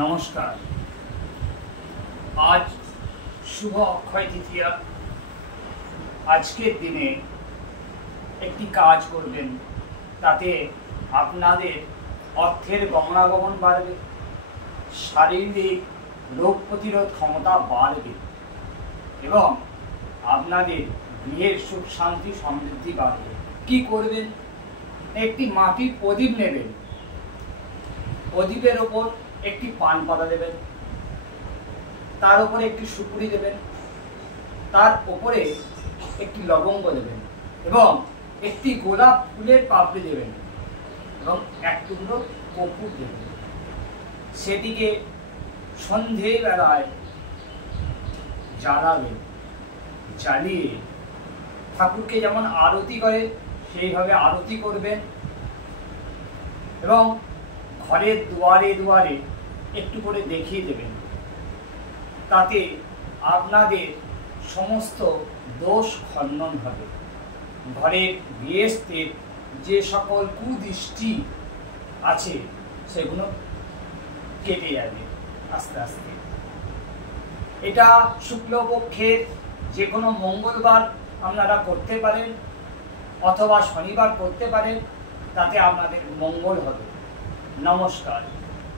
নমস্কার। আজ শুভ অক্ষয় তৃতীয়া। আজকের দিনে একটি কাজ করবেন, তাতে আপনাদের অর্থের গমনাগমন বাড়বে, শারীরিক রোগ প্রতিরোধ ক্ষমতা বাড়বে এবং আপনাদের গৃহের সুখ শান্তি সমৃদ্ধি বাড়বে। কি করবেন? একটি মাটির প্রদীপ নেবেন, প্রদীপের ওপর একটি পান পাতা দেবেন, তার উপরে একটি সুপুরি দেবেন, তার উপরে একটি লবঙ্গ দেবেন এবং একটি গোলাপ ফুলের পাপড়ি দেবেন এবং এক টুকরো কর্পূর দেবেন। সেটিকে সন্ধেবেলায় জ্বালাবেন। জ্বালিয়ে ঠাকুরকে যেমন আরতি করে সেইভাবে আরতি করবেন এবং ঘরের দুয়ারে দুয়ারে একটু করে দেখিয়ে দেবেন। তাতে আপনাদের সমস্ত দোষ খণ্ডন হবে। ঘরের গৃহস্থের যে সকল কুদৃষ্টি আছে সেগুলো কেটে যাবে আস্তে আস্তে। এটা শুক্লপক্ষের যে কোনো মঙ্গলবার আপনারা করতে পারেন অথবা শনিবার করতে পারেন, তাতে আপনাদের মঙ্গল হবে। নমস্কার।